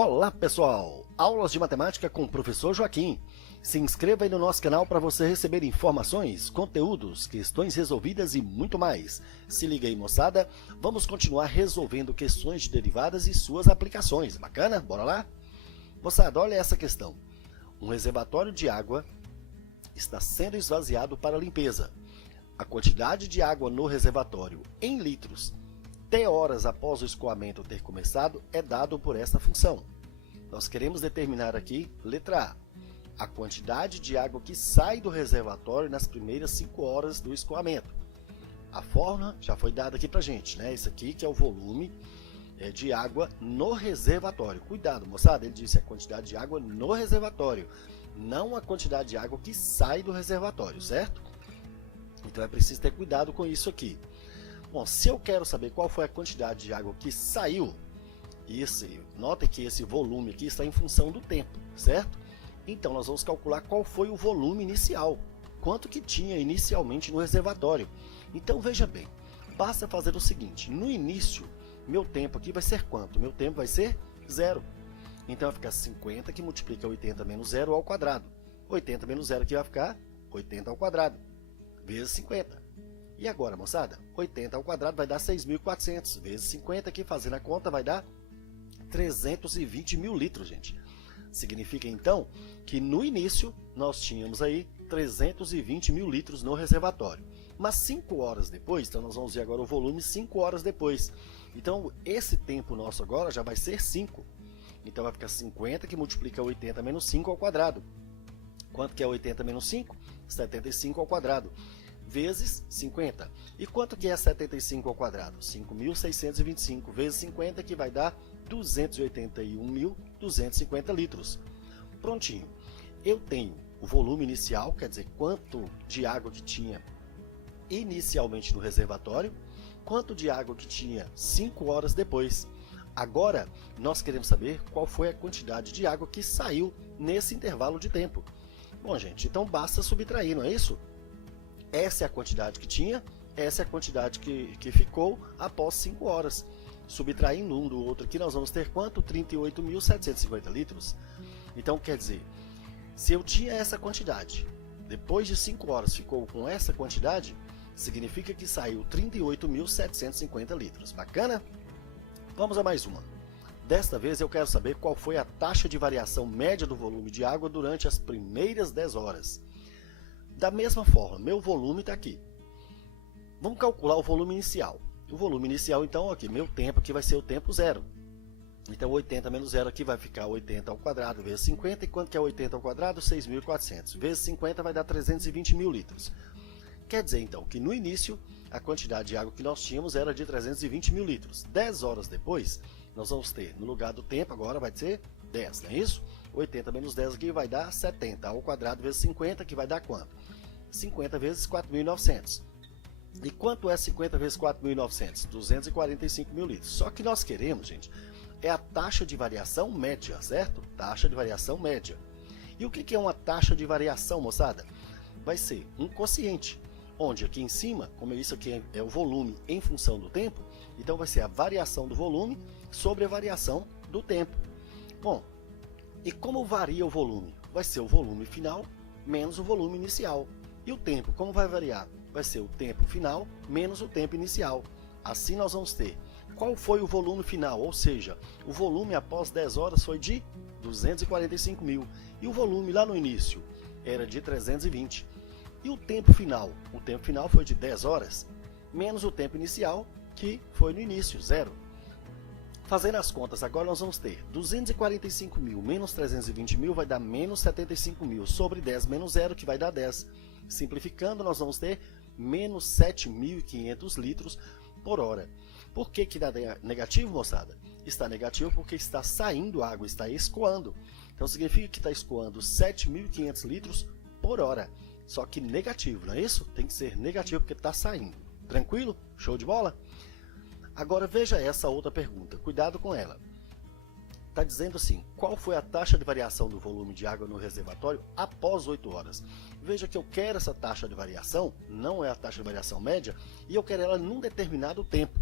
Olá pessoal, aulas de matemática com o professor Joaquim. Se inscreva aí no nosso canal para você receber informações, conteúdos, questões resolvidas e muito mais. Se liga aí moçada, vamos continuar resolvendo questões de derivadas e suas aplicações. Bacana? Bora lá? Moçada, olha essa questão. Um reservatório de água está sendo esvaziado para limpeza. A quantidade de água no reservatório em litros T horas após o escoamento ter começado é dado por esta função. Nós queremos determinar aqui, letra A quantidade de água que sai do reservatório nas primeiras 5 horas do escoamento. A fórmula já foi dada aqui para a gente, né? Isso aqui que é o volume de água no reservatório. Cuidado, moçada, ele disse a quantidade de água no reservatório, não a quantidade de água que sai do reservatório, certo? Então é preciso ter cuidado com isso aqui. Bom, se eu quero saber qual foi a quantidade de água que saiu, notem que esse volume aqui está em função do tempo, certo? Então nós vamos calcular qual foi o volume inicial, quanto que tinha inicialmente no reservatório. Então veja bem, basta fazer o seguinte, no início, meu tempo aqui vai ser quanto? Meu tempo vai ser 0. Então vai ficar 50 que multiplica 80 menos 0 ao quadrado. 80 menos 0 aqui vai ficar 80 ao quadrado, vezes 50. E agora, moçada, 80 ao quadrado vai dar 6.400, vezes 50 aqui, fazendo a conta, vai dar 320 mil litros, gente. Significa, então, que no início nós tínhamos aí 320 mil litros no reservatório. Mas 5 horas depois, então nós vamos ver agora o volume 5 horas depois. Então, esse tempo nosso agora já vai ser 5. Então, vai ficar 50 que multiplica 80 menos 5 ao quadrado. Quanto que é 80 menos 5? 75 ao quadrado. Vezes 50. E quanto que é 75 ao quadrado? 5.625 vezes 50, que vai dar 281.250 litros. Prontinho. Eu tenho o volume inicial, quer dizer, quanto de água que tinha inicialmente no reservatório, quanto de água que tinha 5 horas depois. Agora, nós queremos saber qual foi a quantidade de água que saiu nesse intervalo de tempo. Bom, gente, então basta subtrair, não é isso? Essa é a quantidade que tinha, essa é a quantidade que ficou após 5 horas. Subtraindo um do outro aqui, nós vamos ter quanto? 38.750 litros. Então, quer dizer, se eu tinha essa quantidade, depois de 5 horas ficou com essa quantidade, significa que saiu 38.750 litros. Bacana? Vamos a mais uma. Desta vez eu quero saber qual foi a taxa de variação média do volume de água durante as primeiras 10 horas. Da mesma forma, meu volume está aqui. Vamos calcular o volume inicial. O volume inicial, então, aqui, meu tempo aqui vai ser o tempo 0. Então, 80 menos 0 aqui vai ficar 80 ao quadrado vezes 50. E quanto que é 80 ao quadrado? 6.400. Vezes 50 vai dar 320 mil litros. Quer dizer, então, que no início, a quantidade de água que nós tínhamos era de 320 mil litros. 10 horas depois, nós vamos ter, no lugar do tempo, agora vai ser 10, não é isso? 80 menos 10 aqui vai dar 70 ao quadrado vezes 50, que vai dar quanto? 50 vezes 4.900. E quanto é 50 vezes 4.900? 245 mil litros. Só que nós queremos, gente, é a taxa de variação média, certo? Taxa de variação média. E o que é uma taxa de variação, moçada? Vai ser um quociente, onde aqui em cima, como isso aqui é o volume em função do tempo, então vai ser a variação do volume sobre a variação do tempo. Bom, e como varia o volume? Vai ser o volume final menos o volume inicial. E o tempo, como vai variar? Vai ser o tempo final menos o tempo inicial. Assim nós vamos ter qual foi o volume final, ou seja, o volume após 10 horas foi de 245 mil. E o volume lá no início era de 320. E o tempo final? O tempo final foi de 10 horas, menos o tempo inicial, que foi no início, 0. Fazendo as contas, agora nós vamos ter 245 mil menos 320 mil vai dar menos 75 mil sobre 10 menos 0, que vai dar 10. Simplificando, nós vamos ter menos 7.500 litros por hora. Por que que dá negativo, moçada? Está negativo porque está saindo água, está escoando. Então significa que está escoando 7.500 litros por hora. Só que negativo, não é isso? Tem que ser negativo porque está saindo. Tranquilo? Show de bola? Agora veja essa outra pergunta, cuidado com ela. Está dizendo assim, qual foi a taxa de variação do volume de água no reservatório após 8 horas? Veja que eu quero essa taxa de variação, não é a taxa de variação média, e eu quero ela num determinado tempo.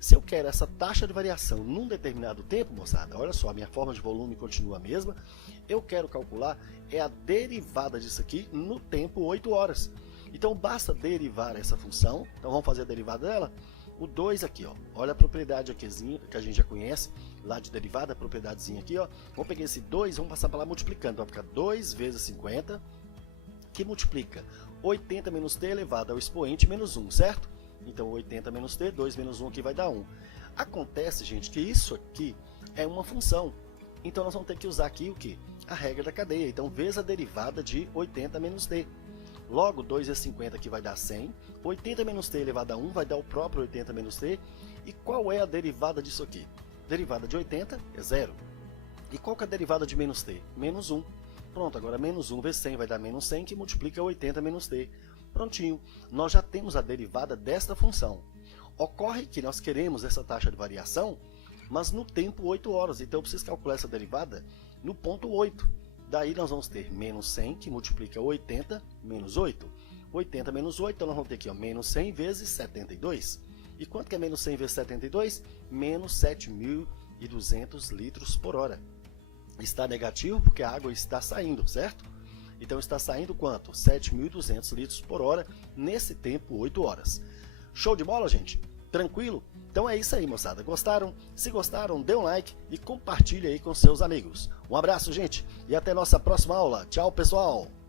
Se eu quero essa taxa de variação num determinado tempo, moçada, olha só, a minha forma de volume continua a mesma, eu quero calcular a derivada disso aqui no tempo 8 horas. Então basta derivar essa função, então vamos fazer a derivada dela. O 2 aqui, ó, olha a propriedade aqui que a gente já conhece, lá de derivada, a propriedadezinha aqui, ó. Vamos pegar esse 2, vamos passar para lá multiplicando, vai ficar 2 vezes 50, que multiplica 80 menos t elevado ao expoente menos 1, certo? Então 80 menos t, 2 menos 1 aqui vai dar 1. Acontece, gente, que isso aqui é uma função, então nós vamos ter que usar aqui o que? A regra da cadeia, então vezes a derivada de 80 menos t. Logo, 2 vezes 50 aqui vai dar 100, 80 menos t elevado a 1 vai dar o próprio 80 menos t. E qual é a derivada disso aqui? Derivada de 80 é 0. E qual que é a derivada de menos t? Menos 1. Pronto, agora menos 1 vezes 100 vai dar menos 100, que multiplica 80 menos t. Prontinho, nós já temos a derivada desta função. Ocorre que nós queremos essa taxa de variação, mas no tempo 8 horas, então eu preciso calcular essa derivada no ponto 8. Daí nós vamos ter menos 100, que multiplica 80 menos 8. 80 menos 8, então nós vamos ter aqui ó, menos 100 vezes 72. E quanto que é menos 100 vezes 72? Menos 7.200 litros por hora. Está negativo porque a água está saindo, certo? Então está saindo quanto? 7.200 litros por hora nesse tempo 8 horas. Show de bola, gente? Tranquilo? Então é isso aí, moçada. Gostaram? Se gostaram, dê um like e compartilhe aí com seus amigos. Um abraço, gente, e até nossa próxima aula. Tchau, pessoal!